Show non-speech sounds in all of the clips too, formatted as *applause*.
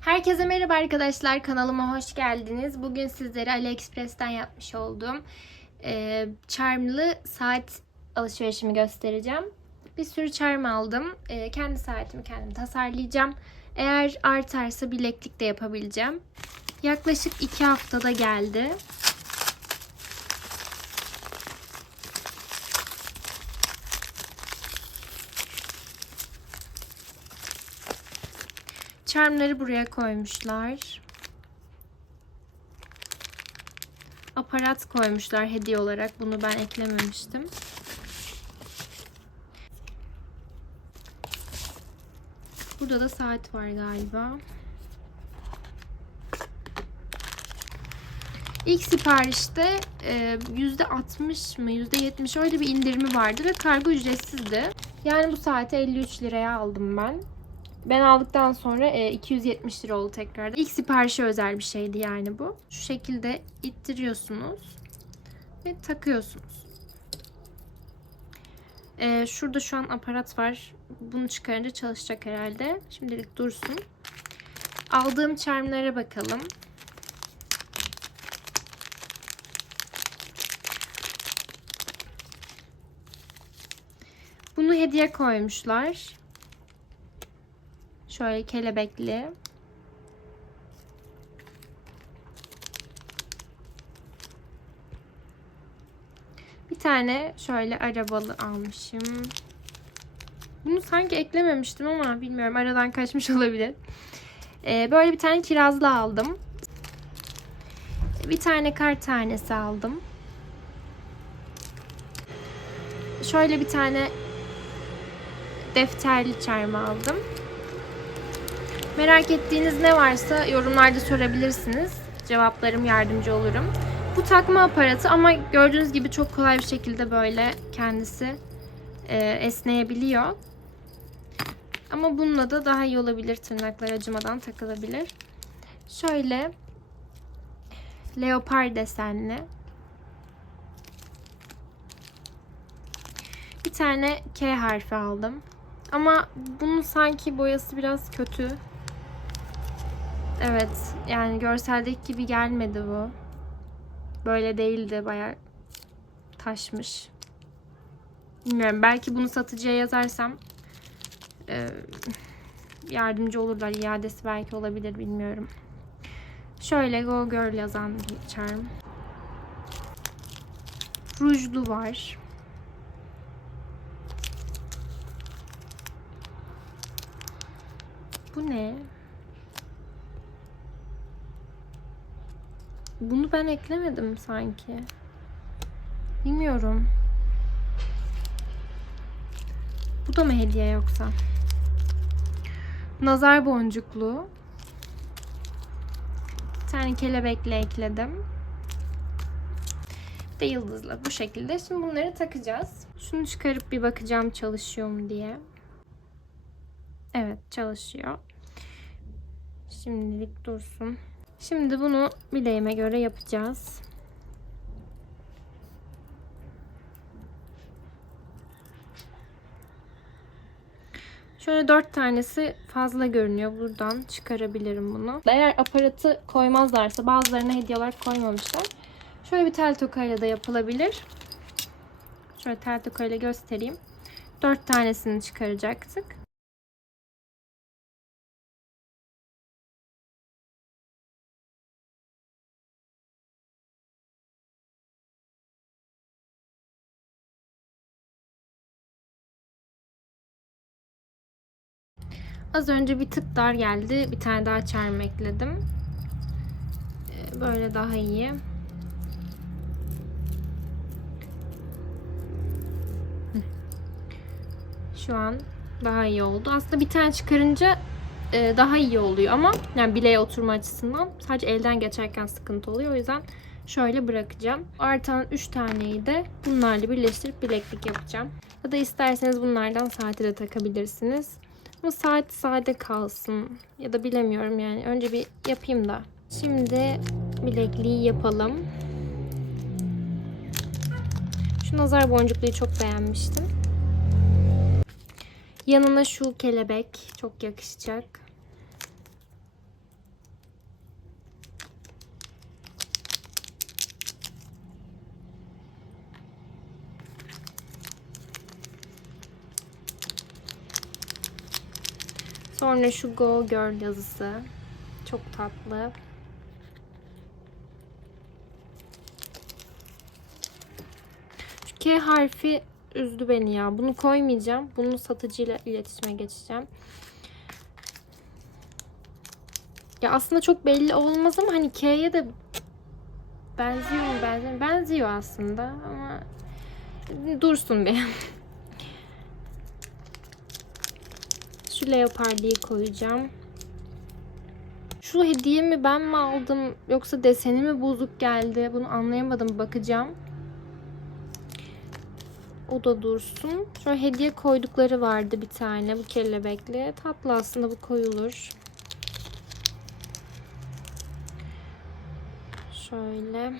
Herkese merhaba arkadaşlar. Kanalıma hoş geldiniz. Bugün sizlere AliExpress'ten yapmış olduğum e, charmlı saat alışverişimi göstereceğim. Bir sürü charm aldım. E, kendi saatimi kendim tasarlayacağım. Eğer artarsa bileklik de yapabileceğim. Yaklaşık 2 haftada geldi. Charmları buraya koymuşlar. Aparat koymuşlar hediye olarak. Bunu ben eklememiştim. Burada da saat var galiba. İlk siparişte e, %60 mı %70 öyle bir indirimi vardı ve kargo ücretsizdi. Yani bu saati 53 liraya aldım ben. Ben aldıktan sonra e, 270 lira oldu tekrardan. İlk siparişe özel bir şeydi yani bu. Şu şekilde ittiriyorsunuz ve takıyorsunuz. E, şurada şu an aparat var. Bunu çıkarınca çalışacak herhalde. Şimdilik dursun. Aldığım charmlara bakalım. Bunu hediye koymuşlar. Şöyle kelebekli. Bir tane şöyle arabalı almışım. Bunu sanki eklememiştim ama bilmiyorum aradan kaçmış *laughs* olabilir. Ee, böyle bir tane kirazlı aldım. Bir tane kar tanesi aldım. Şöyle bir tane defterli çarmı aldım. Merak ettiğiniz ne varsa yorumlarda sorabilirsiniz. Cevaplarım yardımcı olurum. Bu takma aparatı ama gördüğünüz gibi çok kolay bir şekilde böyle kendisi e, esneyebiliyor. Ama bununla da daha iyi olabilir. Tırnaklar acımadan takılabilir. Şöyle leopar desenli. Bir tane K harfi aldım. Ama bunun sanki boyası biraz kötü. Evet. Yani görseldeki gibi gelmedi bu. Böyle değildi. Baya taşmış. Bilmiyorum. Belki bunu satıcıya yazarsam e, yardımcı olurlar. İadesi belki olabilir. Bilmiyorum. Şöyle Go Girl yazan bir charm. Rujlu var. Bu ne? Bunu ben eklemedim sanki. Bilmiyorum. Bu da mı hediye yoksa? Nazar boncuklu. Bir tane kelebekle ekledim. Bir de yıldızla bu şekilde. Şimdi bunları takacağız. Şunu çıkarıp bir bakacağım çalışıyor mu diye. Evet çalışıyor. Şimdilik dursun. Şimdi bunu bileğime göre yapacağız. Şöyle dört tanesi fazla görünüyor. Buradan çıkarabilirim bunu. Eğer aparatı koymazlarsa bazılarına hediye olarak koymamışlar. Şöyle bir tel tokayla da yapılabilir. Şöyle tel tokayla göstereyim. Dört tanesini çıkaracaktık. Az önce bir tık dar geldi. Bir tane daha charm ekledim. Ee, böyle daha iyi. Şu an daha iyi oldu. Aslında bir tane çıkarınca e, daha iyi oluyor ama yani bileğe oturma açısından sadece elden geçerken sıkıntı oluyor. O yüzden şöyle bırakacağım. Artan 3 taneyi de bunlarla birleştirip bileklik yapacağım. Ya da isterseniz bunlardan saati de takabilirsiniz. Ama saat sade kalsın. Ya da bilemiyorum yani. Önce bir yapayım da. Şimdi bilekliği yapalım. Şu nazar boncukluyu çok beğenmiştim. Yanına şu kelebek çok yakışacak. Sonra şu Go Girl yazısı. Çok tatlı. Şu K harfi üzdü beni ya. Bunu koymayacağım. Bunu satıcıyla iletişime geçeceğim. Ya aslında çok belli olmaz ama hani K'ye de benziyor mu benziyor? Benziyor aslında ama dursun bir. *laughs* Şu leopardiyi koyacağım. Şu hediye mi ben mi aldım yoksa deseni mi bozuk geldi? Bunu anlayamadım. Bakacağım. O da dursun. Şöyle hediye koydukları vardı bir tane bu kelebekli. Tatlı aslında bu koyulur. Şöyle.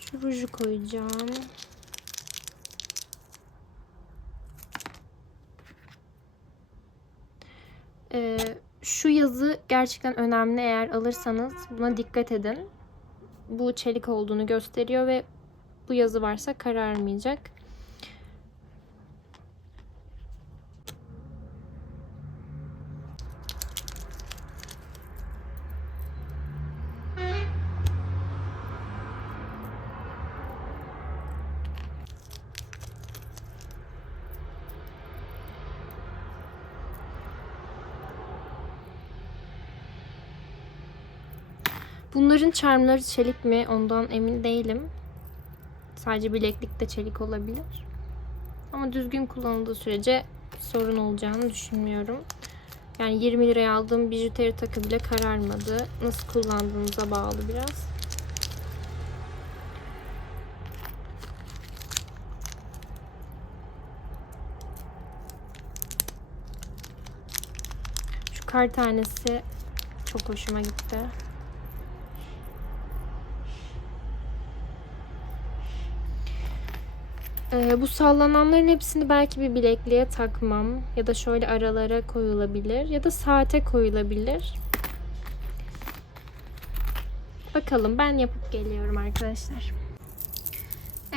Şu ruju koyacağım. Ee, şu yazı gerçekten önemli eğer alırsanız buna dikkat edin. Bu çelik olduğunu gösteriyor ve bu yazı varsa kararmayacak. Bunların charmları çelik mi ondan emin değilim. Sadece bileklikte çelik olabilir. Ama düzgün kullanıldığı sürece sorun olacağını düşünmüyorum. Yani 20 liraya aldığım bijuteri takı bile kararmadı. Nasıl kullandığınıza bağlı biraz. Şu kar tanesi çok hoşuma gitti. Ee, bu sallananların hepsini belki bir bilekliğe takmam ya da şöyle aralara koyulabilir ya da saate koyulabilir. Bakalım ben yapıp geliyorum arkadaşlar.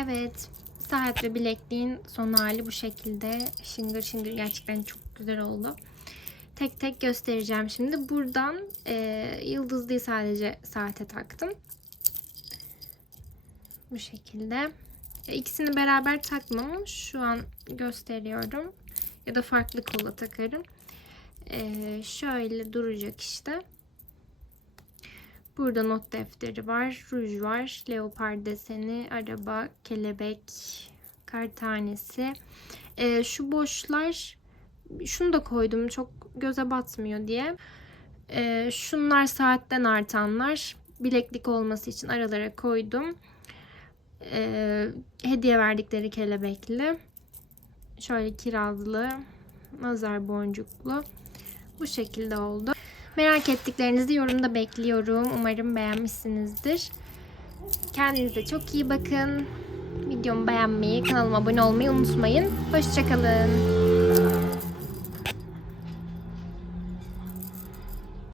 Evet saat ve bilekliğin son hali bu şekilde. Şıngır şıngır gerçekten çok güzel oldu. Tek tek göstereceğim şimdi. Buradan e, yıldızlıyı sadece saate taktım. Bu şekilde. İkisini beraber takmam. Şu an gösteriyorum. Ya da farklı kola takarım. Ee, şöyle duracak işte. Burada not defteri var. Ruj var. Leopar deseni, araba, kelebek, kar tanesi. Ee, şu boşlar şunu da koydum çok göze batmıyor diye. Ee, şunlar saatten artanlar. Bileklik olması için aralara koydum e, hediye verdikleri kelebekli. Şöyle kirazlı, nazar boncuklu. Bu şekilde oldu. Merak ettiklerinizi yorumda bekliyorum. Umarım beğenmişsinizdir. Kendinize çok iyi bakın. Videomu beğenmeyi, kanalıma abone olmayı unutmayın. Hoşçakalın.